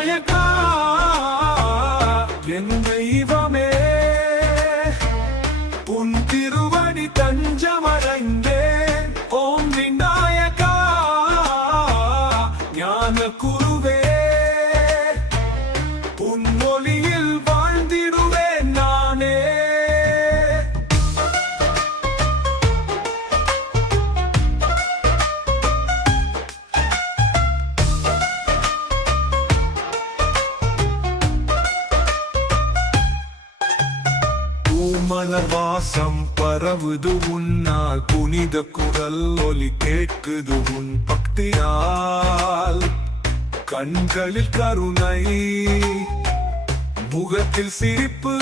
நாயக்கா என் தெய்வமே. பூமலர் வாசம் பரவுது உன்னால் புனித குரல் ஒலி கேட்குது உன் பக்தியால். கண்களில் கருணை முகத்தில் சிரிப்பு.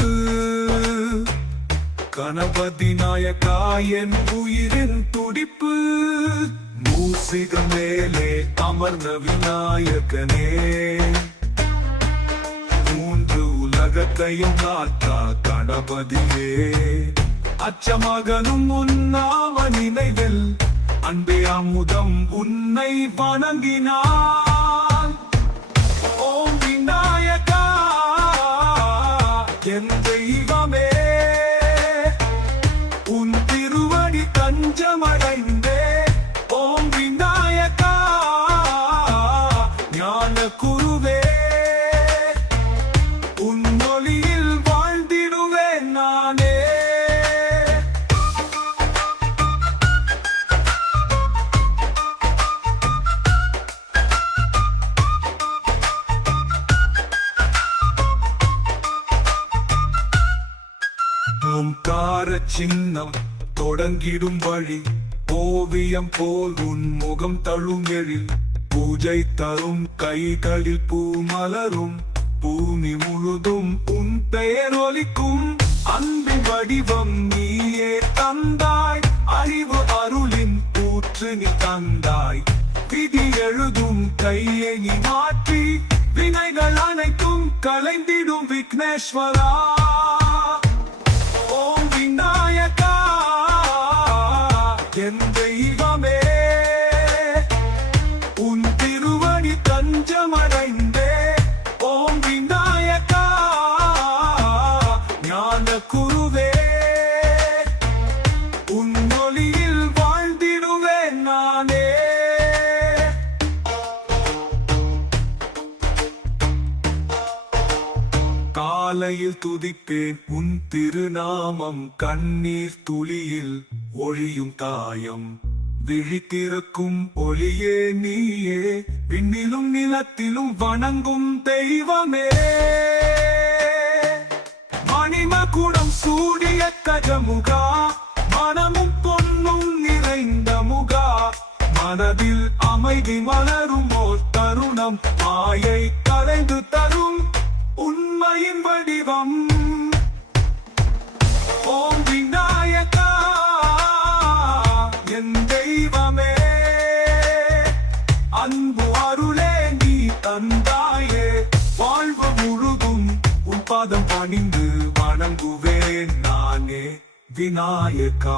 கணபதி நாயகா என் உயிரின் துடிப்பு. மூசிக மேலே அமர்ந்த விநாயகனே. உலகத்தையும் காத்தா கணபதியே. அச்சமகனும் உன்னாம நினைவில் அன்பே அமுதம் உன்னை வணங்கினான். ஓம் விநாயகா என் தெய்வமே. உன் திருவடி தஞ்சமட ஓம்கார சின்னம் தொடங்கிடும் வழி. ஓவியம் போல் உன் முகம் தழும் எழில். பூஜை தரும் கைகளில் பூ மலரும். பூமி முழுதும் உன் பெயர் ஒலிக்கும். அன்பின் வடிவம் நீயே தந்தாய். அறிவு அருளின் கூற்று நீ தந்தாய். விதி எழுதும் கையை நீ மாற்றி. வினைகள் அனைத்தும் கலைந்திடும் விக்னேஸ்வரா. குருவே உன் வாழ்ந்திடுவேன் நானே. காலையில் துதிப்பேன் உன் திருநாமம் கண்ணீர் துளியில் ஒழியும் தாயம். விழித்திருக்கும் ஒளியே நீயே விண்ணிலும் நிலத்திலும் வணங்கும் தெய்வமே. மணிமகுடம் சூடிய கஜமுகா மனமும் பொன்னும் நிறைந்த முகா. மனதில் அமைதி மலரும் ஓர் தருணம் மாயை கலைந்து தரும் உண்மையின் வடிவம். ஓம் விநாயகா என் தெய்வமே அன்பு அருளே நீ தந்தாயே. வாழ்வு முழுதும் உன் பாதம் பணிந்து வணங்குவேன் நானே விநாயகா.